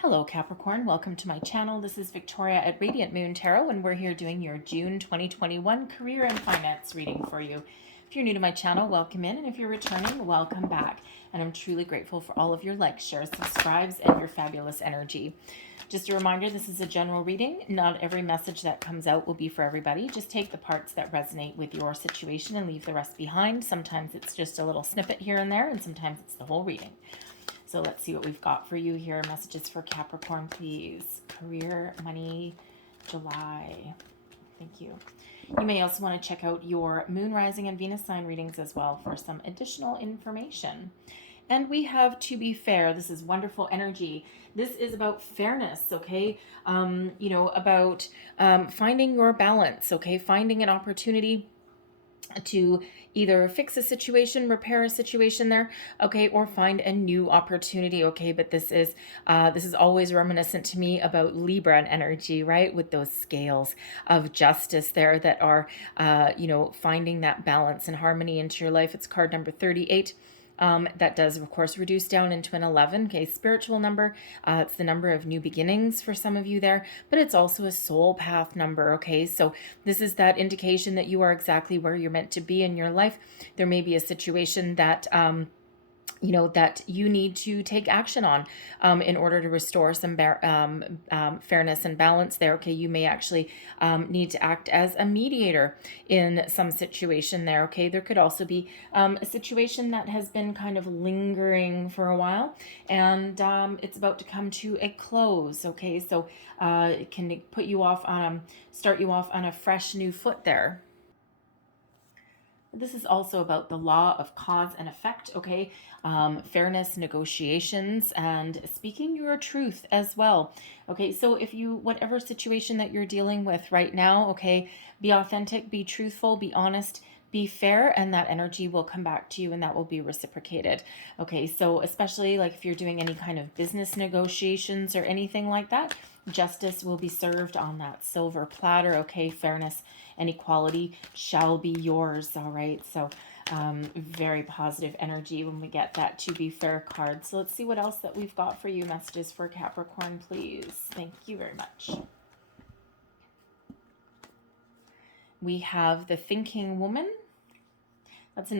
Hello Capricorn, welcome to my channel. This is Victoria at Radiant Moon Tarot, and we're here doing your June 2021 career and finance reading for you. If you're new to my channel, welcome in, and if you're returning, welcome back. And I'm truly grateful for all of your likes, shares, subscribes, and your fabulous energy. Just a reminder, this is a general reading. Not every message that comes out will be for everybody. Just take the parts that resonate with your situation and leave the rest behind. Sometimes it's just a little snippet here and there, and sometimes it's the whole reading. So let's see what we've got for you here. Messages for Capricorn, please. Career, money, July. Thank you. You may also want to check out your moon, rising, and Venus sign readings as well for some additional information. And we have To Be Fair. This is wonderful energy. This is about fairness, okay? About finding your balance, okay? Finding an opportunity to either fix a situation, repair a situation there, okay, or find a new opportunity, okay. But this is always reminiscent to me about Libra energy, right? With those scales of justice there that are, finding that balance and harmony into your life. It's card number 38. That does, of course, reduce down into an 11, okay, spiritual number. It's the number of new beginnings for some of you there, but it's also a soul path number, okay? So this is that indication that you are exactly where you're meant to be in your life. There may be a situation that that you need to take action on in order to restore some fairness and balance there. Okay, you may actually need to act as a mediator in some situation there. Okay, there could also be a situation that has been kind of lingering for a while, and it's about to come to a close. Okay, so it can put you off start you off on a fresh new foot there. This is also about the law of cause and effect, okay? Fairness, negotiations, and speaking your truth as well. Okay, so if you, whatever situation that you're dealing with right now, okay, be authentic, be truthful, be honest, be fair, and that energy will come back to you and that will be reciprocated. Okay, so especially like if you're doing any kind of business negotiations or anything like that, justice will be served on that silver platter. Okay, fairness and equality shall be yours. All right, so very positive energy when we get that To Be Fair card. So let's see what else that we've got for you. Messages for Capricorn, please. Thank you very much. We have the Thinking Woman. That's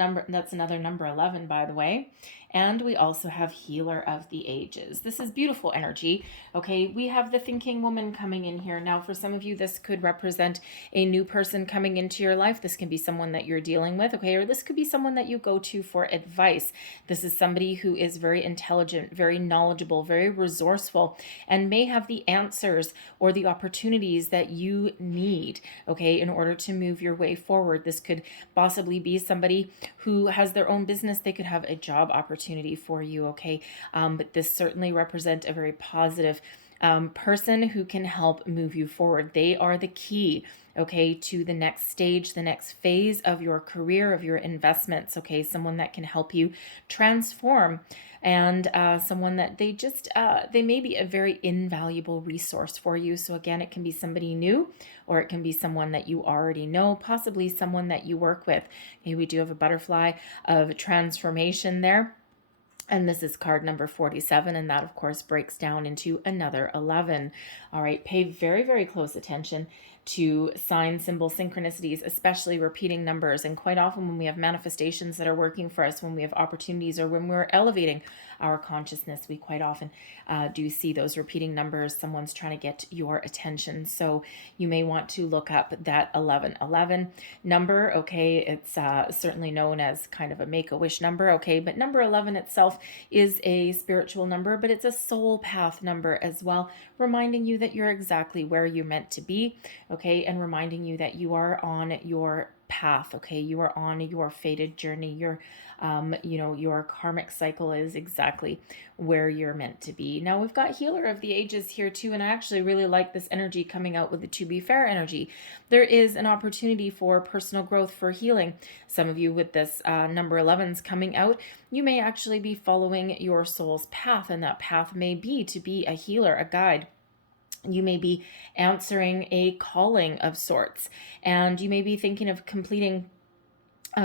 another number 11, by the way. And we also have Healer of the Ages. This is beautiful energy. Okay, we have the Thinking Woman coming in here. Now, for some of you, this could represent a new person coming into your life. This can be someone that you're dealing with, okay, or this could be someone that you go to for advice. This is somebody who is very intelligent, very knowledgeable, very resourceful, and may have the answers or the opportunities that you need, okay, in order to move your way forward. This could possibly be somebody who has their own business. They could have a job opportunity for you, okay? But this certainly represents a very positive person who can help move you forward. They are the key, okay, to the next stage, the next phase of your career, of your investments, okay? Someone that can help you transform, and someone that they may be a very invaluable resource for you. So again, it can be somebody new, or it can be someone that you already know, possibly someone that you work with. Okay, we do have a butterfly of transformation there. And this is card number 47, and that, of course, breaks down into another 11. All right, pay very, very close attention to sign, symbol, synchronicities, especially repeating numbers. And quite often when we have manifestations that are working for us, when we have opportunities, or when we're elevating our consciousness, we quite often do see those repeating numbers. Someone's trying to get your attention. So you may want to look up that 1111 number, okay? It's certainly known as kind of a make-a-wish number, okay? But number 11 itself is a spiritual number, but it's a soul path number as well, reminding you that you're exactly where you're meant to be, okay, and reminding you that you are on your path, okay, you are on your fated journey. Your karmic cycle is exactly where you're meant to be. Now we've got Healer of the Ages here too, and I actually really like this energy coming out with the To Be Fair energy. There is an opportunity for personal growth, for healing. Some of you with this number 11s coming out, you may actually be following your soul's path, and that path may be to be a healer, a guide. You may be answering a calling of sorts, and you may be thinking of completing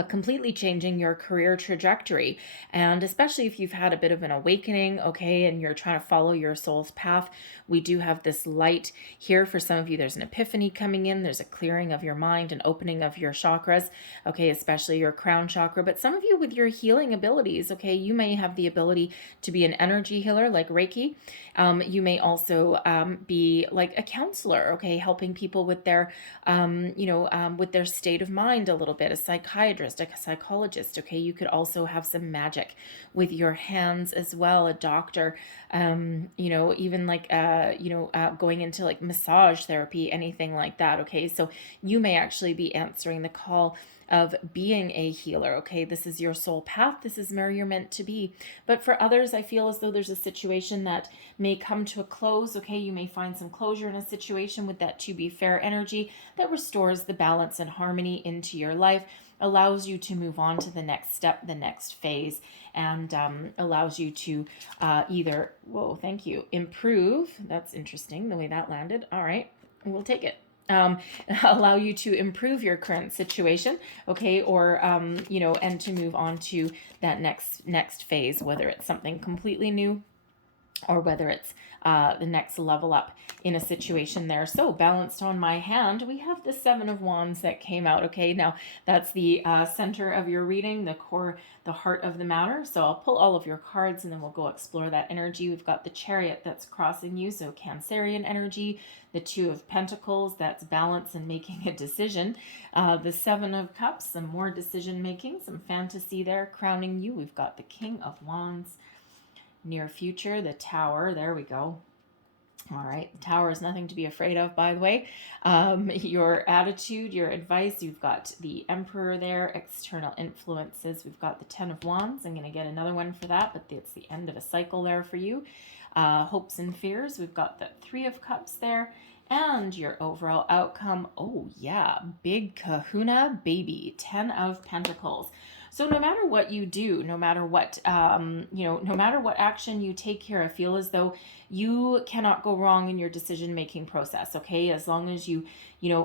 completely changing your career trajectory. And especially if you've had a bit of an awakening, okay, and you're trying to follow your soul's path, we do have this light here. For some of you, there's an epiphany coming in. There's a clearing of your mind, an opening of your chakras, okay, especially your crown chakra. But some of you with your healing abilities, okay, you may have the ability to be an energy healer like Reiki. You may also be like a counselor, okay, helping people with their, with their state of mind a little bit, a psychiatrist, a psychologist, okay? You could also have some magic with your hands as well, a doctor, even like, going into like massage therapy, anything like that, okay? So you may actually be answering the call of being a healer, okay? This is your soul path. This is where you're meant to be. But for others, I feel as though there's a situation that may come to a close, okay? You may find some closure in a situation with that to be fair energy that restores the balance and harmony into your life, allows you to move on to the next step, the next phase, and allows you to either, improve. That's interesting the way that landed. All right, we'll take it. Allow you to improve your current situation, okay, or and to move on to that next phase, whether it's something completely new or whether it's the next level up in a situation there. So balanced on my hand, we have the Seven of Wands that came out. Okay, now that's the center of your reading, the core, the heart of the matter. So I'll pull all of your cards and then we'll go explore that energy. We've got the Chariot that's crossing you, so Cancerian energy. The Two of Pentacles, that's balance and making a decision. The Seven of Cups, some more decision making, some fantasy there crowning you. We've got the King of Wands. Near future, the Tower. There we go. All right, the Tower is nothing to be afraid of, by the way. Your attitude, your advice, you've got the Emperor there, external influences. We've got the Ten of Wands. I'm going to get another one for that, but it's the end of a cycle there for you. Hopes and fears. We've got the Three of Cups there. And your overall outcome, oh yeah, big kahuna baby, 10 of Pentacles. So no matter what you do, no matter what, no matter what action you take here, I feel as though you cannot go wrong in your decision-making process, okay? As long as you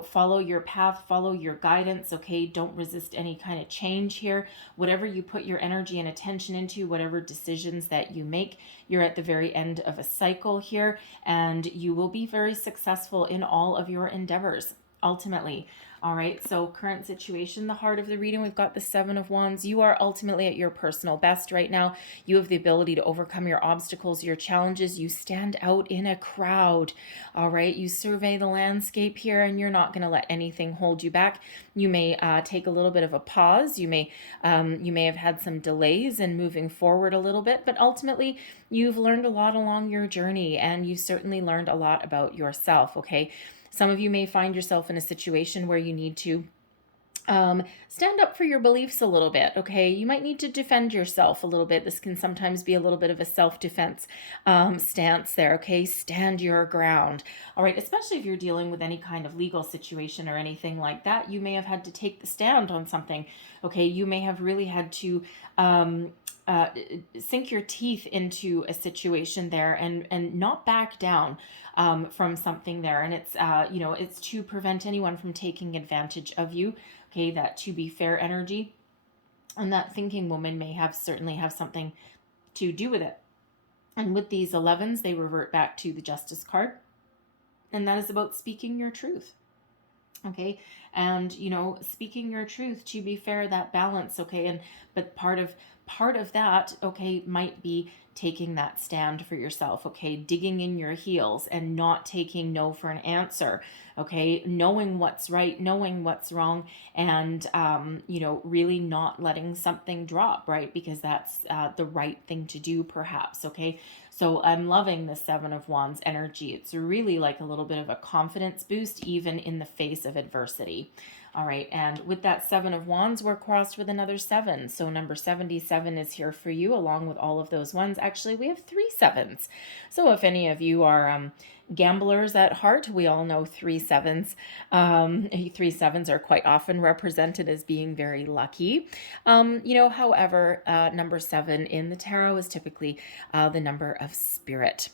follow your path, follow your guidance, okay? Don't resist any kind of change here. Whatever you put your energy and attention into, whatever decisions that you make, you're at the very end of a cycle here, and you will be very successful in all of your endeavors, ultimately. All right, so current situation, the heart of the reading, we've got the Seven of Wands. You are ultimately at your personal best right now. You have the ability to overcome your obstacles, your challenges. You stand out in a crowd. All right, you survey the landscape here, and you're not going to let anything hold you back. You may take a little bit of a pause. You may have had some delays in moving forward a little bit, but ultimately you've learned a lot along your journey, and you certainly learned a lot about yourself, okay? Some of you may find yourself in a situation where you need to stand up for your beliefs a little bit, okay? You might need to defend yourself a little bit. This can sometimes be a little bit of a self-defense stance there, okay? Stand your ground. All right, especially if you're dealing with any kind of legal situation or anything like that, you may have had to take the stand on something, okay? You may have really had to sink your teeth into a situation there and not back down from something there. And it's to prevent anyone from taking advantage of you. Okay, that to be fair energy. And that thinking woman may certainly have something to do with it. And with these 11s, they revert back to the Justice card. And that is about speaking your truth. Okay, and speaking your truth, to be fair, that balance, okay, but part of that, okay, might be taking that stand for yourself, okay, digging in your heels and not taking no for an answer, okay, knowing what's right, knowing what's wrong, and really not letting something drop, right, because that's the right thing to do, perhaps, okay. So I'm loving the Seven of Wands energy. It's really like a little bit of a confidence boost, even in the face of adversity. All right, and with that Seven of Wands, we're crossed with another 7. So number 77 is here for you, along with all of those ones. Actually, we have 3 7s. So if any of you are gamblers at heart, we all know 3 7s. 3 7s are quite often represented as being very lucky. However, number 7 in the tarot is typically the number of spirit.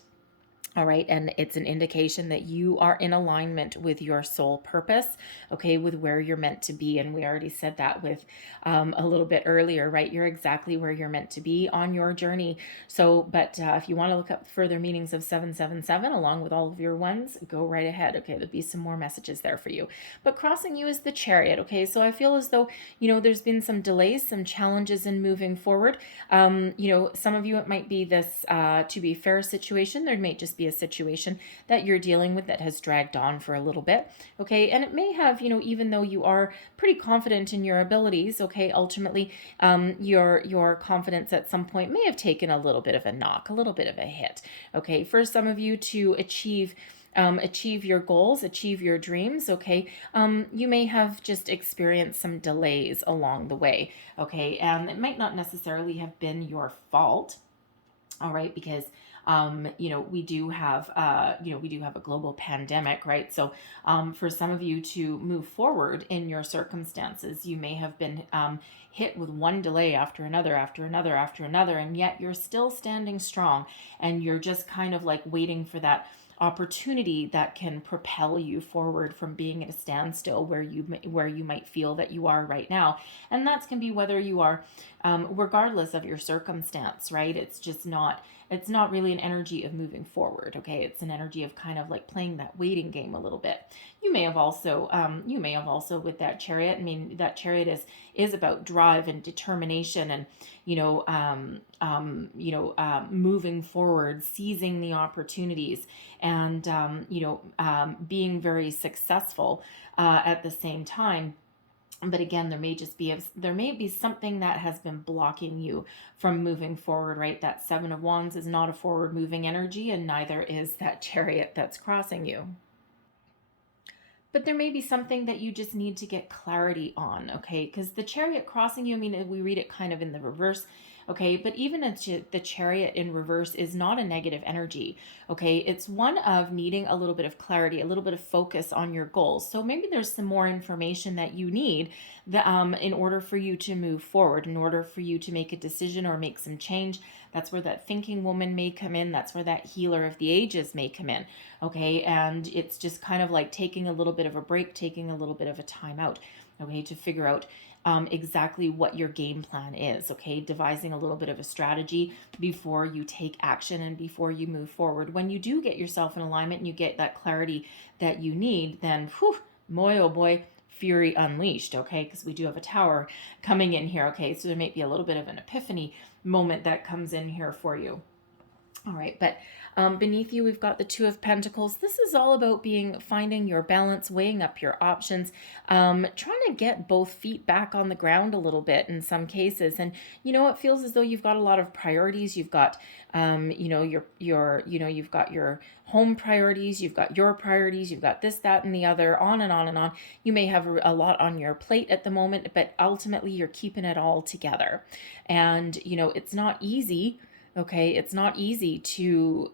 All right. And it's an indication that you are in alignment with your soul purpose, okay, with where you're meant to be. And we already said that with a little bit earlier, right? You're exactly where you're meant to be on your journey. So, but if you want to look up further meanings of 777 along with all of your ones, go right ahead. Okay. There'll be some more messages there for you. But crossing you is the Chariot. Okay. So I feel as though, there's been some delays, some challenges in moving forward. Some of you, it might be this to be fair situation. There may just be a situation that you're dealing with that has dragged on for a little bit, okay? And it may have, even though you are pretty confident in your abilities, okay, ultimately your confidence at some point may have taken a little bit of a knock, a little bit of a hit, okay? For some of you to achieve your goals, achieve your dreams, okay, you may have just experienced some delays along the way, okay, and it might not necessarily have been your fault, all right, because we do have a global pandemic, right? So for some of you to move forward in your circumstances, you may have been hit with one delay after another, after another, after another, and yet you're still standing strong, and you're just kind of like waiting for that opportunity that can propel you forward from being at a standstill where you might feel that you are right now. And that can be whether you are regardless of your circumstance, right? It's not really an energy of moving forward, okay? It's an energy of kind of like playing that waiting game a little bit. You may have also with that Chariot, I mean, that Chariot is about drive and determination and, moving forward, seizing the opportunities, and, being very successful at the same time. But again, there may be something that has been blocking you from moving forward, right? That Seven of Wands is not a forward moving energy, and neither is that Chariot that's crossing you. But there may be something that you just need to get clarity on, okay? Because the Chariot crossing you, I mean, we read it kind of in the reverse, okay? But even the Chariot in reverse is not a negative energy, okay? It's one of needing a little bit of clarity, a little bit of focus on your goals. So maybe there's some more information that you need in order for you to move forward, in order for you to make a decision or make some change. That's where that thinking woman may come in. That's where that healer of the ages may come in, okay? And it's just kind of like taking a little bit of a break, taking a little bit of a time out, okay, to figure out exactly what your game plan is, okay? Devising a little bit of a strategy before you take action and before you move forward. When you do get yourself in alignment and you get that clarity that you need, then, whew, boy, oh boy, fury unleashed, okay? Because we do have a Tower coming in here, okay? So there may be a little bit of an epiphany moment that comes in here for you. All right, but beneath you, we've got the Two of Pentacles. This is all about finding your balance, weighing up your options, trying to get both feet back on the ground a little bit in some cases. And, it feels as though you've got a lot of priorities. You've got, you've got your home priorities, you've got your priorities, you've got this, that, and the other, on and on and on. You may have a lot on your plate at the moment, but ultimately you're keeping it all together. And, it's not easy. Okay, it's not easy to,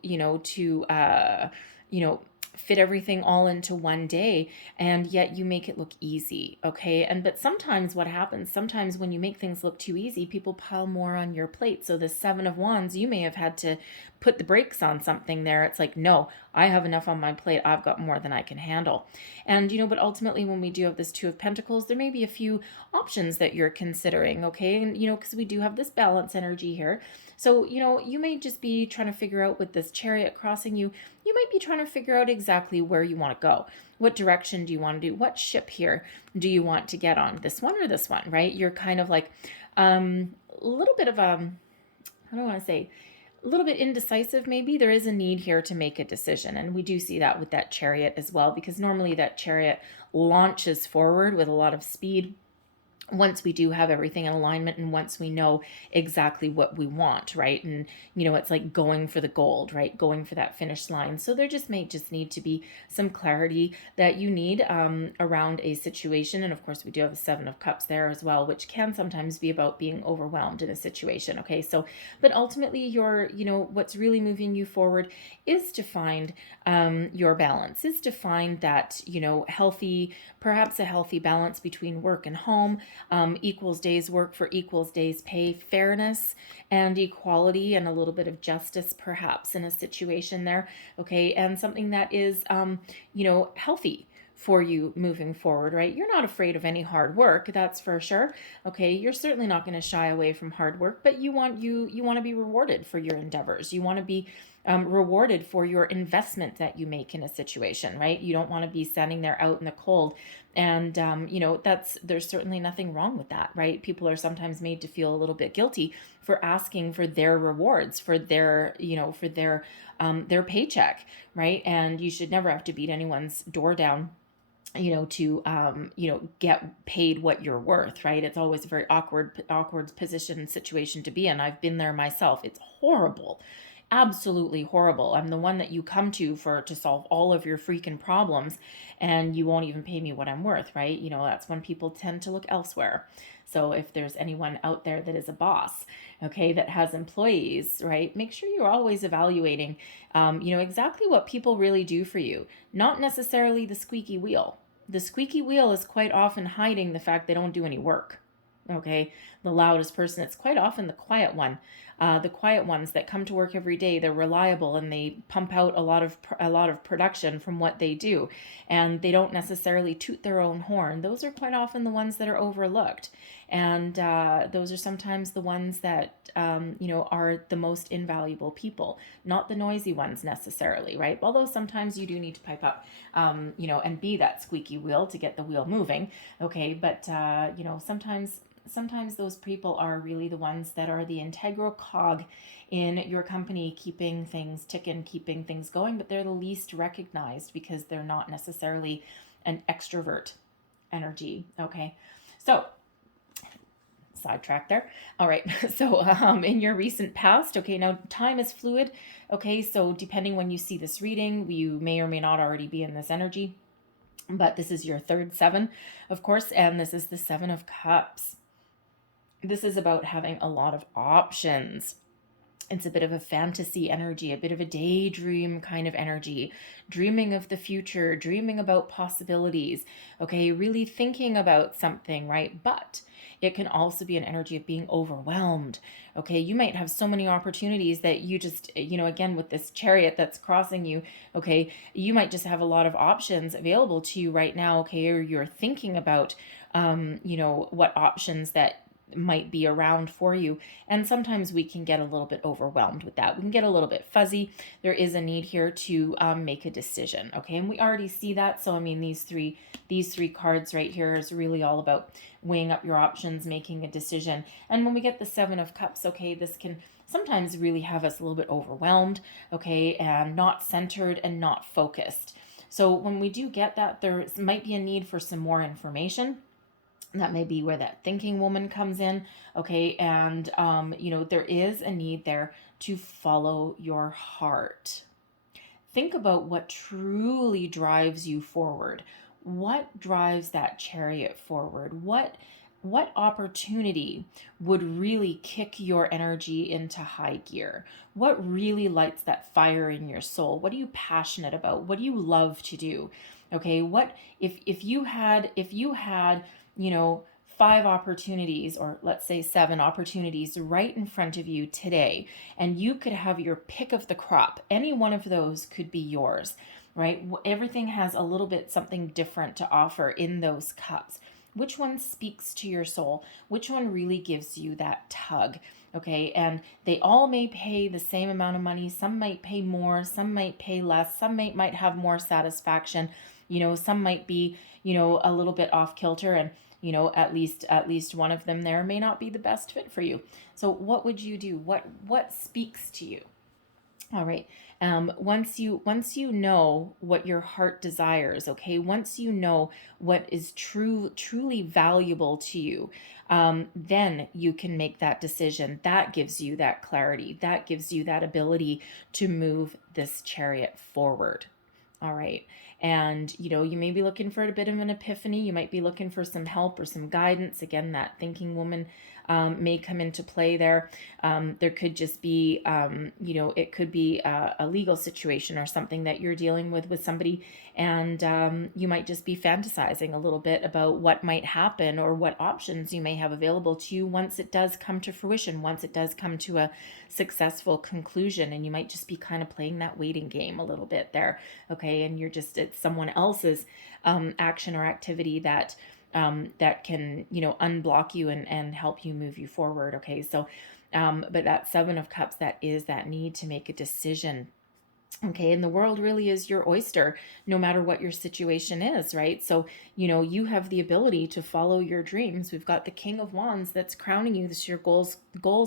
fit everything all into one day, and yet you make it look easy, okay? But sometimes what happens, sometimes when you make things look too easy, people pile more on your plate. So the Seven of Wands, you may have had to put the brakes on something there. It's like, no, I have enough on my plate. I've got more than I can handle. And, but ultimately when we do have this Two of Pentacles, there may be a few options that you're considering, okay? And, because we do have this balance energy here. So, you may just be trying to figure out with this Chariot crossing you, you might be trying to figure out exactly where you want to go. What direction do you want to do? What ship here do you want to get on? This one or this one, right? You're kind of like a little bit of I don't want to say, a little bit indecisive maybe. There is a need here to make a decision. And we do see that with that Chariot as well, because normally that Chariot launches forward with a lot of speed once we do have everything in alignment and once we know exactly what we want, right? And, it's like going for the gold, right? Going for that finish line. So there may just need to be some clarity that you need around a situation. And of course, we do have a Seven of Cups there as well, which can sometimes be about being overwhelmed in a situation, okay? So, but ultimately what's really moving you forward is to find your balance, is to find that, perhaps a healthy balance between work and home, equals days work for equals days pay, fairness and equality, and a little bit of justice perhaps in a situation there. Okay. And something that is, healthy for you moving forward, right? You're not afraid of any hard work, that's for sure. Okay, you're certainly not going to shy away from hard work, but you want to be rewarded for your endeavors. You want to be rewarded for your investment that you make in a situation, right? You don't want to be standing there out in the cold, and there's certainly nothing wrong with that, right? People are sometimes made to feel a little bit guilty for asking for their rewards, for their paycheck, right? And you should never have to beat anyone's door down to get paid what you're worth, right? It's always a very awkward position and situation to be in. I've been there myself. It's horrible. Absolutely horrible. I'm the one that you come to solve all of your freaking problems, and you won't even pay me what I'm worth, right? That's when people tend to look elsewhere. So if there's anyone out there that is a boss, okay, that has employees, right, make sure you're always evaluating, exactly what people really do for you, not necessarily the squeaky wheel. The squeaky wheel is quite often hiding the fact they don't do any work. Okay, the loudest person, it's quite often the quiet one. The quiet ones that come to work every day, they're reliable and they pump out a lot of production from what they do, and they don't necessarily toot their own horn. Those are quite often the ones that are overlooked, and those are sometimes the ones that are the most invaluable people, not the noisy ones necessarily, right? Although sometimes you do need to pipe up, and be that squeaky wheel to get the wheel moving. Okay, but sometimes those people are really the ones that are the integral cog in your company, keeping things ticking, keeping things going, but they're the least recognized because they're not necessarily an extrovert energy. Okay, so sidetrack there. All right, so in your recent past, okay, now time is fluid. Okay, so depending when you see this reading, you may or may not already be in this energy, but this is your third seven, of course, and this is the Seven of Cups. This is about having a lot of options. It's a bit of a fantasy energy, a bit of a daydream kind of energy, dreaming of the future, dreaming about possibilities, okay, really thinking about something, right? But it can also be an energy of being overwhelmed, okay? You might have so many opportunities that you just, again, with this Chariot that's crossing you, okay, you might just have a lot of options available to you right now, okay, or you're thinking about, what options that might be around for you. And sometimes we can get a little bit overwhelmed with that. We can get a little bit fuzzy. There is a need here to make a decision. Okay. And we already see that. So, I mean, these three cards right here is really all about weighing up your options, making a decision. And when we get the Seven of Cups, okay, this can sometimes really have us a little bit overwhelmed, okay, and not centered and not focused. So when we do get that, there might be a need for some more information. That may be where that thinking woman comes in, okay? And, there is a need there to follow your heart. Think about what truly drives you forward. What drives that Chariot forward? What opportunity would really kick your energy into high gear? What really lights that fire in your soul? What are you passionate about? What do you love to do? Okay, what if you had 5 opportunities, or let's say 7 opportunities right in front of you today, and you could have your pick of the crop. Any one of those could be yours, right? Everything has a little bit something different to offer in those cups. Which one speaks to your soul? Which one really gives you that tug? Okay, and they all may pay the same amount of money. Some might pay more, some might pay less, some might have more satisfaction. Some might be, a little bit off kilter, and at least one of them there may not be the best fit for you. So what would you do? What speaks to you? All right. Once you know what your heart desires, okay, once you know what is truly valuable to you, then you can make that decision. That gives you that clarity. That gives you that ability to move this Chariot forward. All right. And, you may be looking for a bit of an epiphany. You might be looking for some help or some guidance. Again, that thinking woman may come into play there. There could just be, it could be a legal situation or something that you're dealing with somebody, and you might just be fantasizing a little bit about what might happen or what options you may have available to you once it does come to fruition, once it does come to a successful conclusion. And you might just be kind of playing that waiting game a little bit there, okay? And it's someone else's action or activity that can, unblock you and help you move you forward, okay? So, but that Seven of Cups, that is that need to make a decision. Okay, and the world really is your oyster, no matter what your situation is, right? So, you have the ability to follow your dreams. We've got the King of Wands that's crowning you. This is your goals,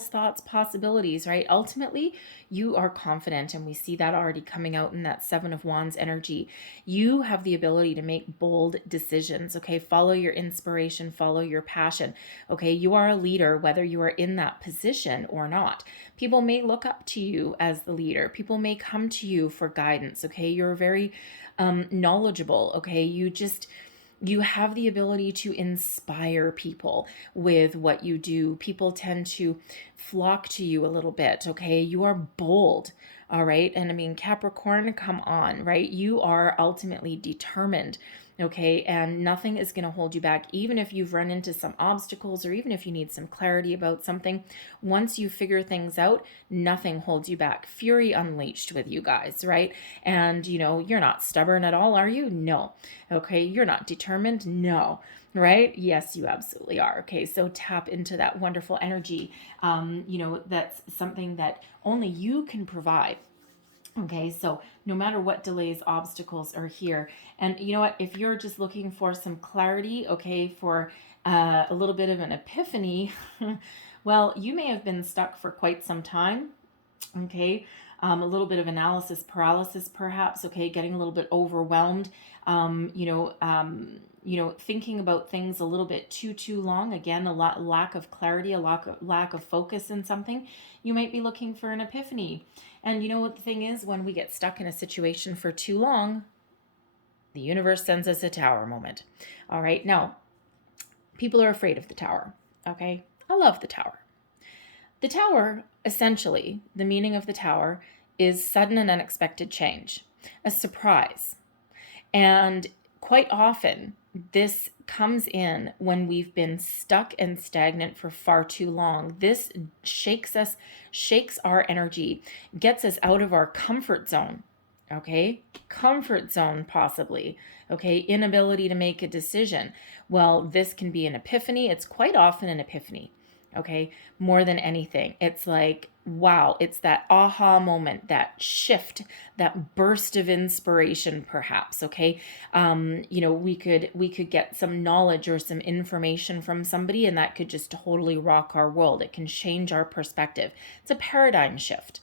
thoughts, possibilities, right? Ultimately, you are confident, and we see that already coming out in that Seven of Wands energy. You have the ability to make bold decisions, okay? Follow your inspiration, follow your passion, okay? You are a leader, whether you are in that position or not. People may look up to you as the leader. People may come to you for guidance, okay? You're very knowledgeable, okay? You have the ability to inspire people with what you do. People tend to flock to you a little bit, okay? You are bold, all right? And I mean, Capricorn, come on, right? You are ultimately determined, okay? And nothing is going to hold you back, even if you've run into some obstacles or even if you need some clarity about something. Once you figure things out, nothing holds you back. Fury unleashed with you guys, right? And, you're not stubborn at all, are you? No. Okay, you're not determined? No. Right? Yes, you absolutely are. Okay, so tap into that wonderful energy. That's something that only you can provide. Okay, so no matter what delays, obstacles are here. And you know what? If you're just looking for some clarity, okay, for a little bit of an epiphany, well, you may have been stuck for quite some time. Okay, a little bit of analysis paralysis, perhaps. Okay, getting a little bit overwhelmed. Thinking about things a little bit too long. Again, lack of clarity, a lack of focus in something. You might be looking for an epiphany. And you know what the thing is? When we get stuck in a situation for too long, the universe sends us a tower moment. All right. Now, people are afraid of the tower. Okay. I love the tower. The tower, essentially, the meaning of the tower is sudden and unexpected change, a surprise. And quite often, this comes in when we've been stuck and stagnant for far too long. This shakes us, shakes our energy, gets us out of our comfort zone. Okay, comfort zone possibly. Okay, inability to make a decision. Well, this can be an epiphany. It's quite often an epiphany. Okay, more than anything, it's like, wow, it's that aha moment, that shift, that burst of inspiration, perhaps. Okay, we could get some knowledge or some information from somebody, and that could just totally rock our world. It can change our perspective. It's a paradigm shift.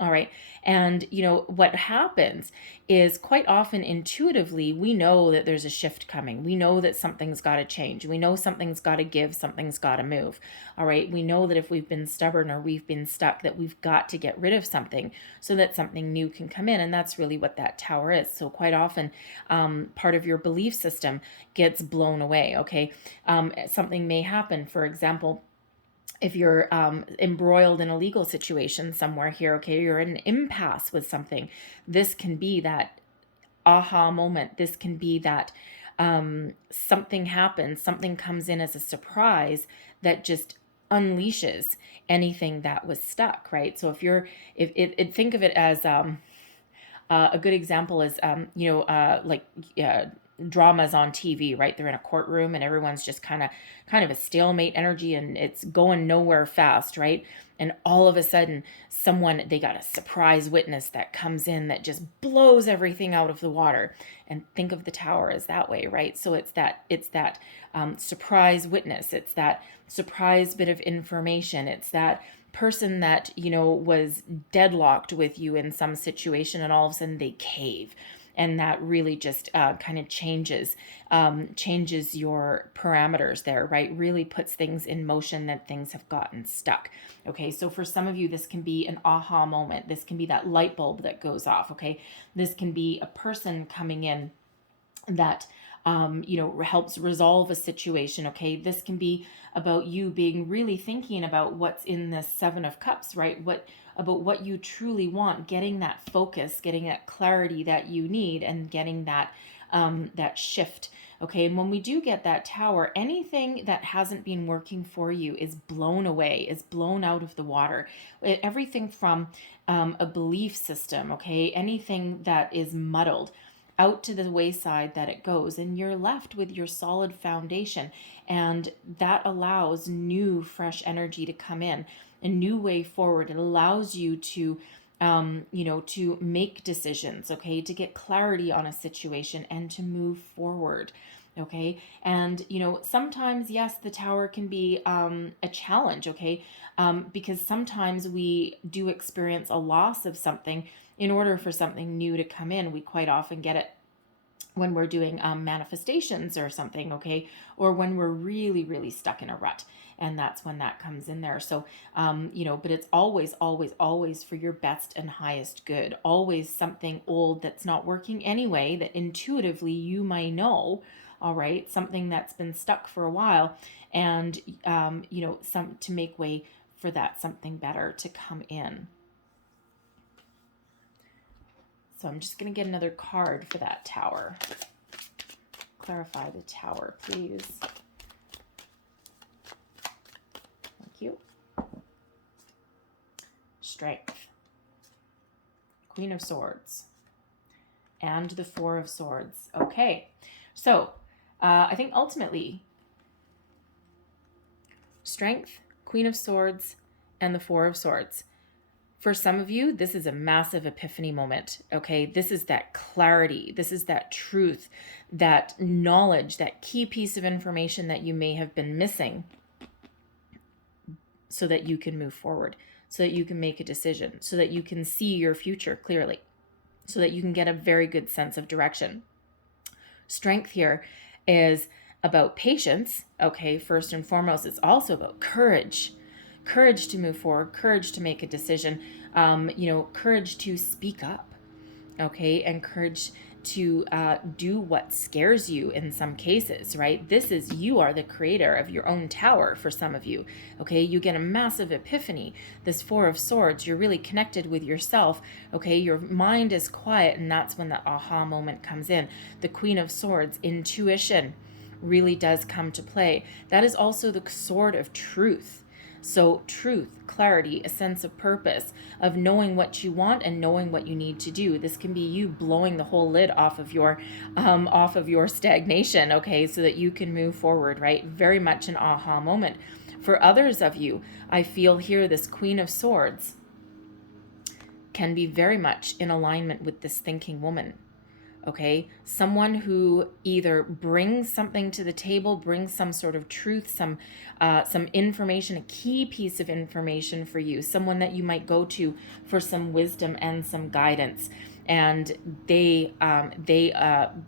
All right. And, what happens is quite often intuitively, we know that there's a shift coming. We know that something's got to change. We know something's got to give, something's got to move. All right. We know that if we've been stubborn or we've been stuck, that we've got to get rid of something so that something new can come in. And that's really what that tower is. So quite often, part of your belief system gets blown away. Okay. Something may happen. For example, if you're embroiled in a legal situation somewhere here, okay, you're in an impasse with something, this can be that aha moment. This can be that something happens, something comes in as a surprise that just unleashes anything that was stuck, right? So if think of it as a good example is, dramas on TV, right? They're in a courtroom and everyone's just kind of a stalemate energy and it's going nowhere fast, right? And all of a sudden they got a surprise witness that comes in that just blows everything out of the water. And think of the tower as that way, right? So it's that surprise witness. It's that surprise bit of information. It's that person that, was deadlocked with you in some situation and all of a sudden they cave. And that really just kind of changes your parameters there, right? Really puts things in motion that things have gotten stuck. Okay, so for some of you, this can be an aha moment. This can be that light bulb that goes off, okay? This can be a person coming in that helps resolve a situation. Okay, this can be about you being really thinking about what's in this Seven of Cups, right? About what you truly want, getting that focus, getting that clarity that you need, and getting that shift. Okay, and when we do get that Tower, anything that hasn't been working for you is blown away, is blown out of the water. Everything from a belief system, okay, anything that is muddled, out to the wayside that it goes, and you're left with your solid foundation. And that allows new, fresh energy to come in, a new way forward. It allows you to to make decisions, okay, to get clarity on a situation and to move forward. Okay. And, sometimes, yes, the Tower can be a challenge. Okay. Because sometimes we do experience a loss of something in order for something new to come in. We quite often get it when we're doing manifestations or something, okay, or when we're really, really stuck in a rut. And that's when that comes in there. So, but it's always, always, always for your best and highest good. Always something old that's not working anyway, that intuitively you might know, all right, something that's been stuck for a while, and, some to make way for that something better to come in. So I'm just going to get another card for that Tower. Clarify the Tower, please. Thank you. Strength. Queen of Swords. And the Four of Swords. Okay. So I think ultimately, Strength, Queen of Swords, and the Four of Swords. For some of you, this is a massive epiphany moment, okay? This is that clarity. This is that truth, that knowledge, that key piece of information that you may have been missing so that you can move forward, so that you can make a decision, so that you can see your future clearly, so that you can get a very good sense of direction. Strength here is about patience, okay? First and foremost, it's also about courage. Courage to move forward, courage to make a decision, courage to speak up, okay, and courage to do what scares you in some cases, right? You are the creator of your own Tower for some of you, okay? You get a massive epiphany. This Four of Swords, you're really connected with yourself, okay? Your mind is quiet, and that's when the aha moment comes in. The Queen of Swords, intuition really does come to play. That is also the sword of truth. So truth, clarity, a sense of purpose, of knowing what you want and knowing what you need to do. This can be you blowing the whole lid off of your stagnation, okay, so that you can move forward, right? Very much an aha moment. For others of you, I feel here this Queen of Swords can be very much in alignment with this thinking woman. Okay, someone who either brings something to the table, brings some sort of truth, some information, a key piece of information for you, someone that you might go to for some wisdom and some guidance, and they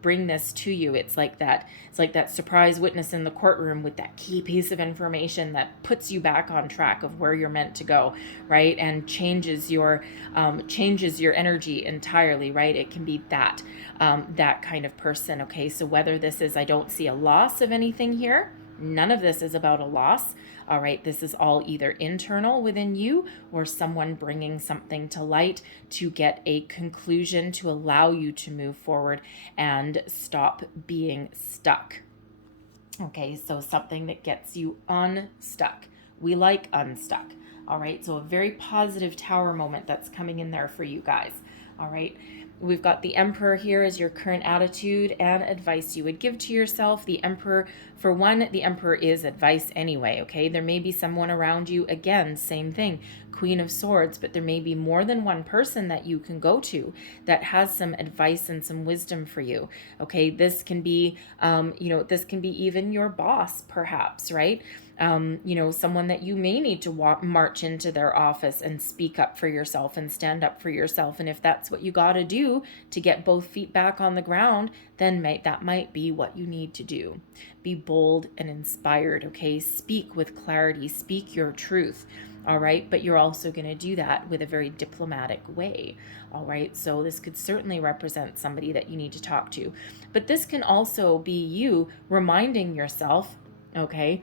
bring this to you. It's like that surprise witness in the courtroom with that key piece of information that puts you back on track of where you're meant to go, right? And changes your energy entirely, right? It can be that kind of person. Okay, so whether this is, I don't see a loss of anything here. None of this is about a loss. All right, this is all either internal within you or someone bringing something to light to get a conclusion to allow you to move forward and stop being stuck. Okay, so something that gets you unstuck. We like unstuck. All right, so a very positive Tower moment that's coming in there for you guys. All right. We've got the Emperor here as your current attitude and advice you would give to yourself. The Emperor, for one, the Emperor is advice anyway, okay? There may be someone around you, again, same thing, Queen of Swords, but there may be more than one person that you can go to that has some advice and some wisdom for you, okay? This can be, this can be even your boss, perhaps, right? Someone that you may need to march into their office and speak up for yourself and stand up for yourself. And if that's what you got to do to get both feet back on the ground, then that might be what you need to do. Be bold and inspired, okay? Speak with clarity, speak your truth, all right? But you're also going to do that with a very diplomatic way, all right? So this could certainly represent somebody that you need to talk to. But this can also be you reminding yourself, okay,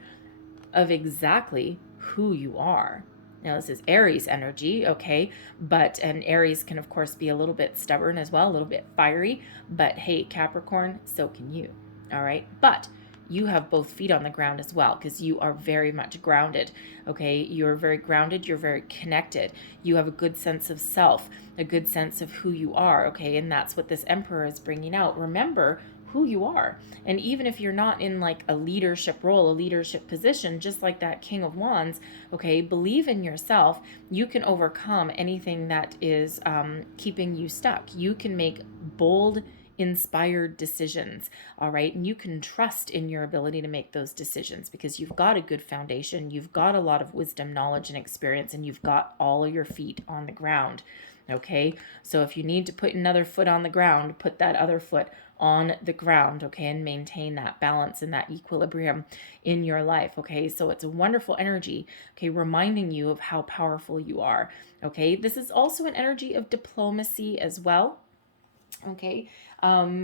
of exactly who you are. Now, this is Aries energy, okay? And Aries can, of course, be a little bit stubborn as well, a little bit fiery. But hey, Capricorn, so can you, all right? But you have both feet on the ground as well, because you are very much grounded, okay? You're very grounded, you're very connected. You have a good sense of self, a good sense of who you are, okay? And that's what this Emperor is bringing out. Remember who you are. And even if you're not in like a leadership role, a leadership position, just like that King of Wands, okay, believe in yourself. You can overcome anything that is keeping you stuck. You can make bold, inspired decisions, all right? And you can trust in your ability to make those decisions because you've got a good foundation, you've got a lot of wisdom, knowledge, and experience, and you've got all of your feet on the ground, okay? So if you need to put another foot on the ground, put that other foot on the ground, okay, and maintain that balance and that equilibrium in your life, okay? So it's a wonderful energy, okay, reminding you of how powerful you are, okay? This is also an energy of diplomacy as well, okay,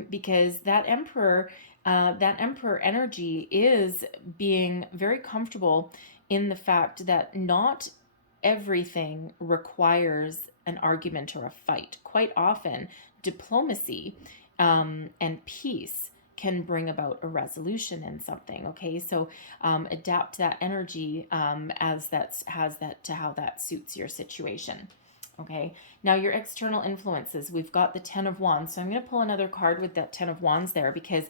because that emperor energy is being very comfortable in the fact that not everything requires an argument or a fight. Quite often, diplomacy and peace can bring about a resolution in something, okay? So adapt that energy as to how that suits your situation. Okay, now your external influences. We've got the 10 of Wands. So I'm going to pull another card with that 10 of Wands there because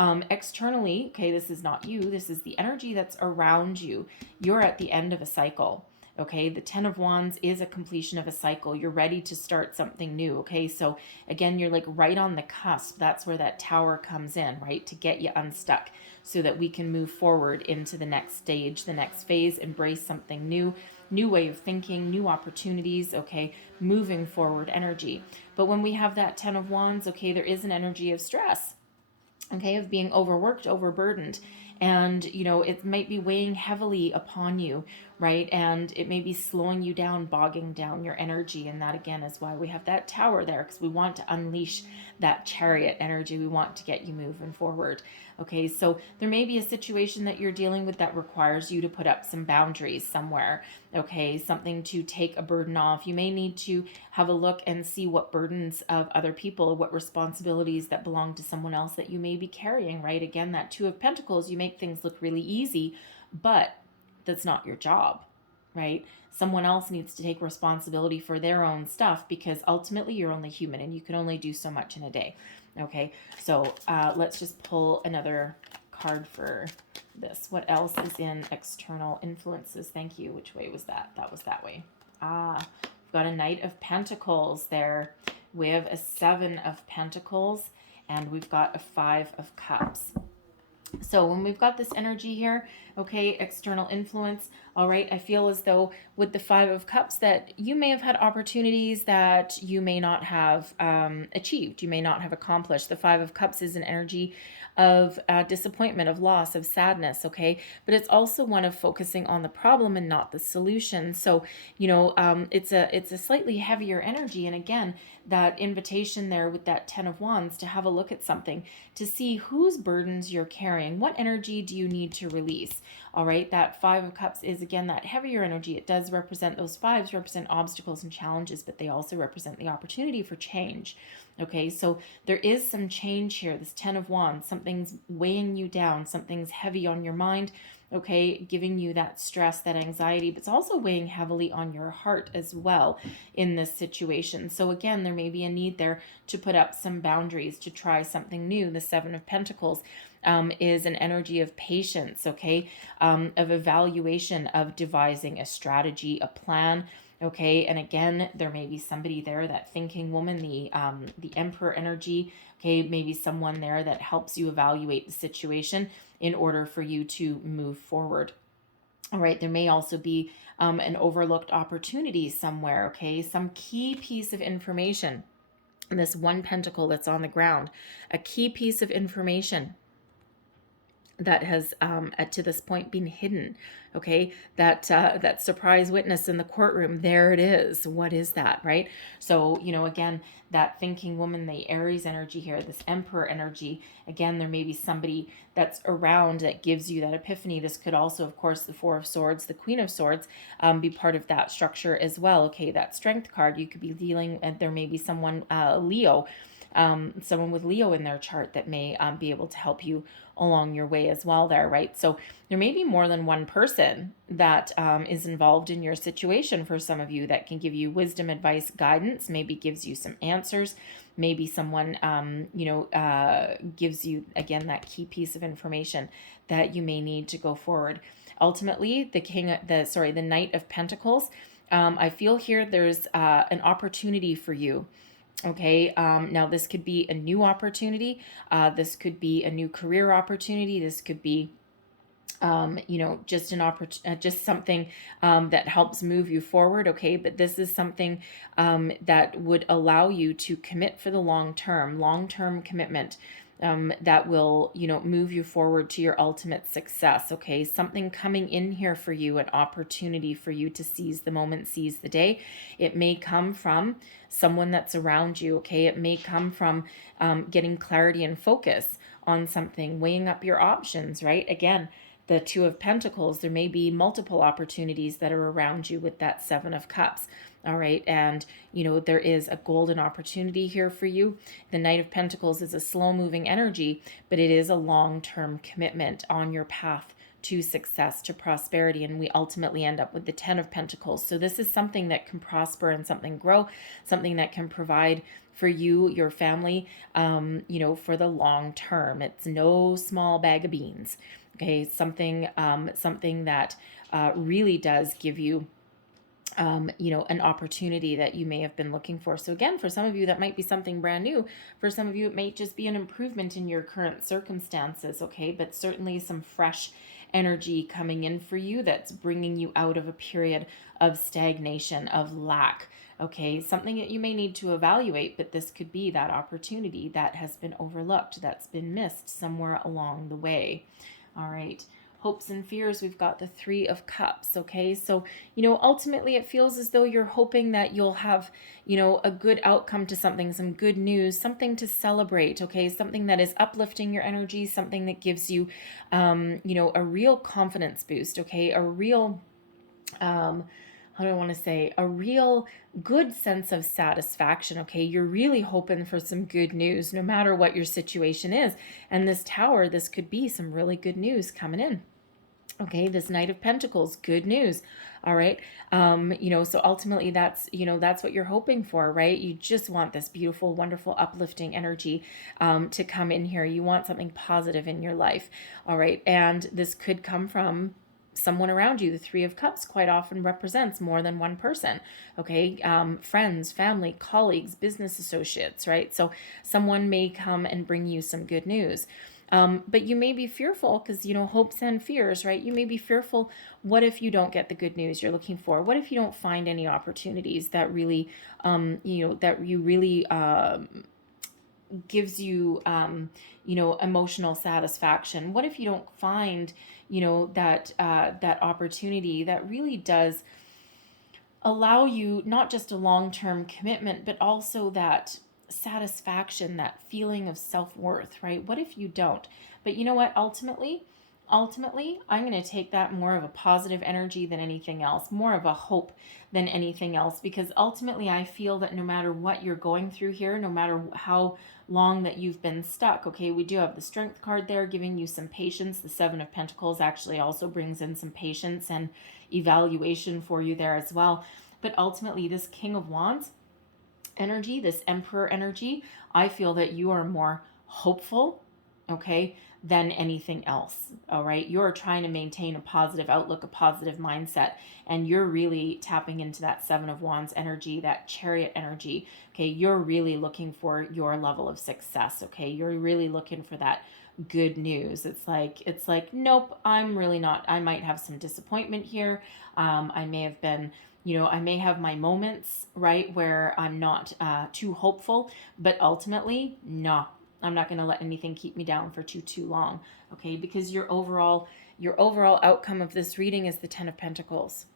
externally, okay, this is not you. This is the energy that's around you. You're at the end of a cycle. Okay, the 10 of Wands is a completion of a cycle. You're ready to start something new. Okay, so again, you're like right on the cusp. That's where that tower comes in, right? To get you unstuck so that we can move forward into the next stage, the next phase, embrace something new, new way of thinking, new opportunities, okay, moving forward energy. But when we have that 10 of Wands, okay, there is an energy of stress, okay, of being overworked, overburdened. And, you know, it might be weighing heavily upon you, right? And it may be slowing you down, bogging down your energy. And that, again, is why we have that tower there, because we want to unleash that chariot energy. We want to get you moving forward. Okay, so there may be a situation that you're dealing with that requires you to put up some boundaries somewhere. Okay, something to take a burden off. You may need to have a look and see what burdens of other people, what responsibilities that belong to someone else that you may be carrying, right? Again, that Two of Pentacles, you make things look really easy, but that's not your job, right? Someone else needs to take responsibility for their own stuff because ultimately you're only human and you can only do so much in a day. Okay, so let's just pull another card for this. What else is in external influences? Thank you. Which way was that? That was that way. We've got a Knight of Pentacles there. We have a 7 of Pentacles and we've got a 5 of Cups. So when we've got this energy here, okay, external influence, all right, I feel as though with the 5 of Cups that you may have had opportunities that you may not have achieved, you may not have accomplished. The 5 of Cups is an energy of disappointment, of loss, of sadness, okay, but it's also one of focusing on the problem and not the solution. So, you know, it's a slightly heavier energy, and again, that invitation there with that 10 of Wands to have a look at something, to see whose burdens you're carrying. What energy do you need to release? All right, that 5 of Cups is, again, that heavier energy. It does represent, those 5s represent obstacles and challenges, but they also represent the opportunity for change. Okay, so there is some change here. This 10 of Wands, something's weighing you down, something's heavy on your mind, okay, giving you that stress, that anxiety, but it's also weighing heavily on your heart as well in this situation. So again, there may be a need there to put up some boundaries, to try something new. The 7 of Pentacles is an energy of patience, okay, of evaluation, of devising a strategy, a plan. Okay, and again, there may be somebody there, that thinking woman, the Emperor energy, okay, maybe someone there that helps you evaluate the situation in order for you to move forward. All right, there may also be an overlooked opportunity somewhere, okay, some key piece of information. And this 1 pentacle that's on the ground, a key piece of information that has to this point been hidden. Okay, that surprise witness in the courtroom, there it is. What is that, right? So, again, that thinking woman, the Aries energy here, this Emperor energy, again, there may be somebody that's around that gives you that epiphany. This could also, of course, the Four of Swords, the Queen of Swords, be part of that structure as well. Okay, that Strength card, you could be dealing, and there may be someone, Leo, someone with Leo in their chart that may be able to help you along your way as well there, right? So there may be more than one person that is involved in your situation for some of you that can give you wisdom, advice, guidance, maybe gives you some answers. Maybe someone, gives you, again, that key piece of information that you may need to go forward. Ultimately, the Knight of Pentacles, I feel here there's an opportunity for you. Okay, now this could be a new opportunity. This could be a new career opportunity. This could be, just an just something that helps move you forward. Okay, but this is something that would allow you to commit for the long term commitment. That will, move you forward to your ultimate success. Okay, something coming in here for you, an opportunity for you to seize the moment, seize the day. It may come from someone that's around you. Okay, it may come from getting clarity and focus on something, weighing up your options, right? Again, the Two of Pentacles, there may be multiple opportunities that are around you with that Seven of Cups. All right. And, there is a golden opportunity here for you. The Knight of Pentacles is a slow moving energy, but it is a long-term commitment on your path to success, to prosperity. And we ultimately end up with the Ten of Pentacles. So this is something that can prosper and something grow, something that can provide for you, your family, for the long term. It's no small bag of beans. Okay. Something that really does give you an opportunity that you may have been looking for. So again, for some of you, that might be something brand new. For some of you, it may just be an improvement in your current circumstances, okay? But certainly some fresh energy coming in for you that's bringing you out of a period of stagnation, of lack, okay? Something that you may need to evaluate, but this could be that opportunity that has been overlooked, that's been missed somewhere along the way. All right. Hopes and fears, we've got the Three of Cups, okay? So, ultimately it feels as though you're hoping that you'll have, a good outcome to something, some good news, something to celebrate, okay? Something that is uplifting your energy, something that gives you, a real confidence boost, okay? A real, how do I want to say, a real good sense of satisfaction, okay? You're really hoping for some good news, no matter what your situation is. And this Tower, this could be some really good news coming in. Okay, this Knight of Pentacles, good news. All right. So ultimately that's what you're hoping for, right? You just want this beautiful, wonderful, uplifting energy to come in here. You want something positive in your life. All right. And this could come from someone around you. The Three of Cups quite often represents more than one person. Okay. Friends, family, colleagues, business associates, right? So someone may come and bring you some good news. But you may be fearful because, hopes and fears, right? You may be fearful. What if you don't get the good news you're looking for? What if you don't find any opportunities that really, gives you, emotional satisfaction? What if you don't find, that opportunity that really does allow you not just a long-term commitment, but also that satisfaction, that feeling of self-worth, right? What if you don't? But you know what? Ultimately, I'm going to take that more of a positive energy than anything else, more of a hope than anything else, because ultimately I feel that no matter what you're going through here, no matter how long that you've been stuck, okay, we do have the Strength card there giving you some patience. The Seven of Pentacles actually also brings in some patience and evaluation for you there as well. But ultimately, this King of Wands energy, this Emperor energy, I feel that you are more hopeful, okay, than anything else. All right. You're trying to maintain a positive outlook, a positive mindset, and you're really tapping into that Seven of Wands energy, that Chariot energy. Okay. You're really looking for your level of success. Okay. You're really looking for that good news. It's like, nope, I'm really not. I might have some disappointment here. I may have been, I may have my moments, right, where I'm not too hopeful, but ultimately, no, I'm not going to let anything keep me down for too long. Okay, because your overall outcome of this reading is the Ten of Pentacles.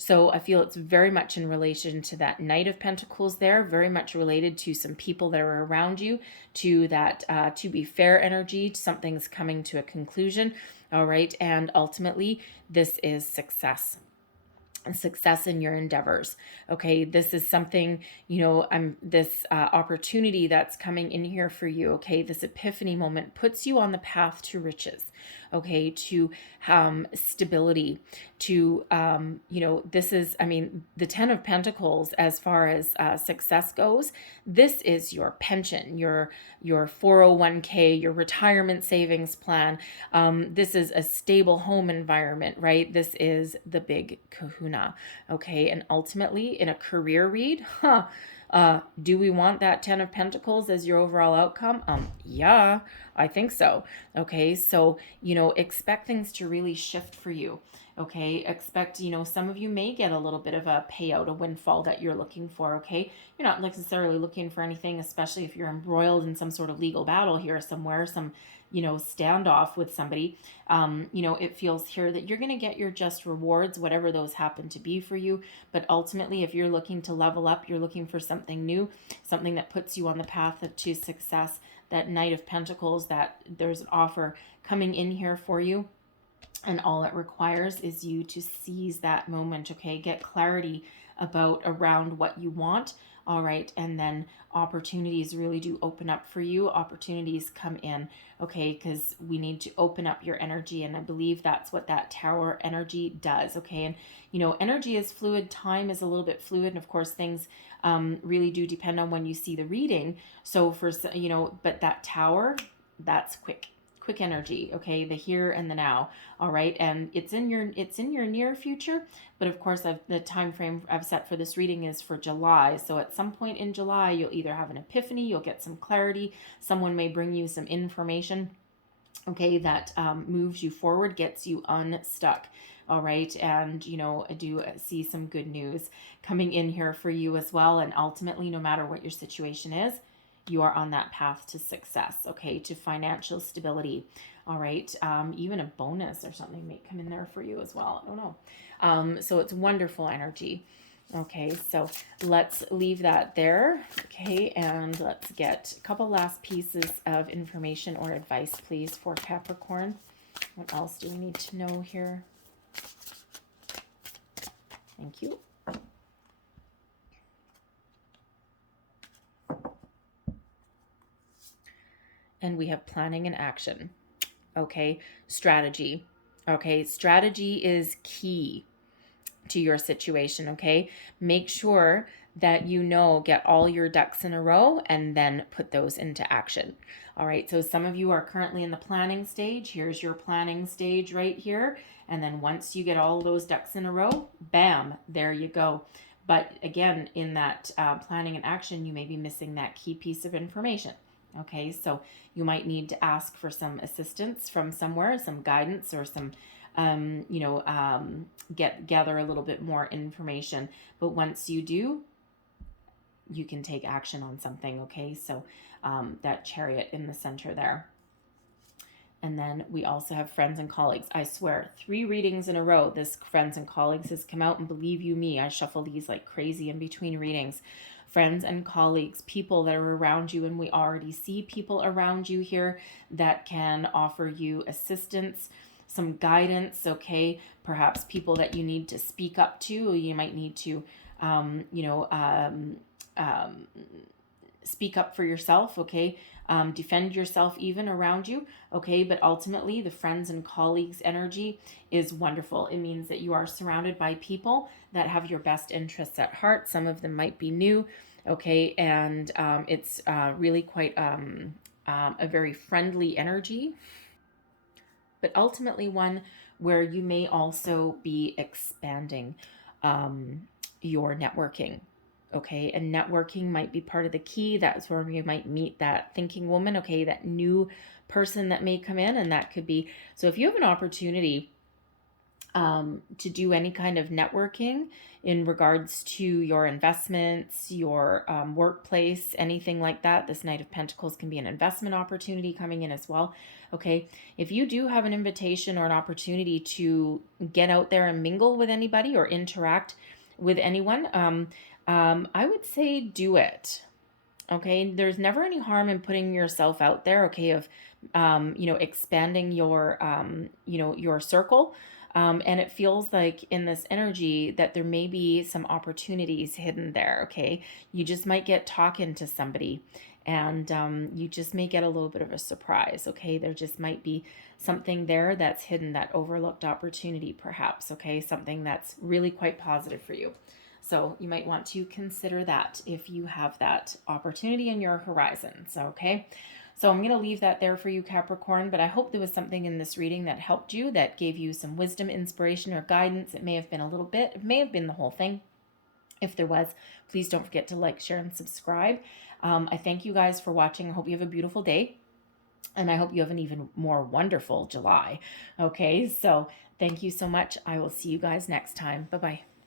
So I feel it's very much in relation to that Knight of Pentacles there, very much related to some people that are around you, to that to be fair energy, something's coming to a conclusion, all right? And ultimately, this is success. Success in your endeavors. Okay, this is something, you know, this opportunity that's coming in here for you. Okay, this epiphany moment puts you on the path to riches. Okay, to stability, to you know, this is, I mean, the Ten of Pentacles as far as success goes. This is your pension, your 401k, your retirement savings plan. This is a stable home environment, right? This is the big kahuna. Okay, and ultimately in a career read, do we want that Ten of Pentacles as your overall outcome? Yeah, I think so. Okay, so, you know, expect things to really shift for you. Okay, expect, you know, some of you may get a little bit of a payout, a windfall that you're looking for. Okay, you're not necessarily looking for anything, especially if you're embroiled in some sort of legal battle here somewhere, some, you know, standoff with somebody. You know, it feels here that you're going to get your just rewards, whatever those happen to be for you. But ultimately, if you're looking to level up, you're looking for something new, something that puts you on the path to success, that Knight of Pentacles, that there's an offer coming in here for you. And all it requires is you to seize that moment, okay? Get clarity around what you want, all right? And then opportunities really do open up for you. Opportunities come in, okay? Because we need to open up your energy, and I believe that's what that Tower energy does, okay? And, you know, energy is fluid. Time is a little bit fluid, and of course things really do depend on when you see the reading. So for, you know, but that Tower, that's quick energy, okay? The here and the now, all right? And it's in your near future, but of course the time frame I've set for this reading is for July. So at some point in July, you'll either have an epiphany, you'll get some clarity, someone may bring you some information, okay, that moves you forward, gets you unstuck. All right. And, you know, I do see some good news coming in here for you as well. And ultimately, no matter what your situation is, you are on that path to success, okay, to financial stability, all right? Even a bonus or something may come in there for you as well. I don't know. So it's wonderful energy. Okay, so let's leave that there, okay, and let's get a couple last pieces of information or advice, please, for Capricorn. What else do we need to know here? Thank you. And we have planning and action. Okay, strategy. Okay, strategy is key to your situation. Okay, make sure that you know, get all your ducks in a row and then put those into action. All right, so some of you are currently in the planning stage. Here's your planning stage right here. And then once you get all those ducks in a row, bam, there you go. But again, in that planning and action, you may be missing that key piece of information. Okay, so you might need to ask for some assistance from somewhere, some guidance, or some, gather a little bit more information. But once you do, you can take action on something. Okay, so that Chariot in the center there. And then we also have friends and colleagues. I swear, 3 readings in a row, this friends and colleagues has come out, and believe you me, I shuffle these like crazy in between readings. Friends and colleagues, people that are around you, and we already see people around you here that can offer you assistance, some guidance, okay? Perhaps people that you need to speak up to. You might need to, speak up for yourself, okay? Defend yourself even around you, okay? But ultimately, the friends and colleagues energy is wonderful. It means that you are surrounded by people that have your best interests at heart. Some of them might be new, okay? And it's really quite a very friendly energy, but ultimately one where you may also be expanding your networking. Okay, and networking might be part of the key. That's where you might meet that thinking woman, okay, that new person that may come in, and that could be, so if you have an opportunity to do any kind of networking in regards to your investments, your workplace, anything like that. This Knight of Pentacles can be an investment opportunity coming in as well. Okay, if you do have an invitation or an opportunity to get out there and mingle with anybody or interact with anyone, I would say do it. Okay, there's never any harm in putting yourself out there, okay, of expanding your your circle. And it feels like in this energy that there may be some opportunities hidden there. Okay, you just might get talking to somebody, and you just may get a little bit of a surprise. Okay, there just might be something there that's hidden, that overlooked opportunity perhaps. Okay, something that's really quite positive for you. So you might want to consider that if you have that opportunity in your horizons, okay? So I'm going to leave that there for you, Capricorn, but I hope there was something in this reading that helped you, that gave you some wisdom, inspiration, or guidance. It may have been a little bit, it may have been the whole thing. If there was, please don't forget to like, share, and subscribe. I thank you guys for watching. I hope you have a beautiful day, and I hope you have an even more wonderful July. Okay, so thank you so much. I will see you guys next time. Bye-bye.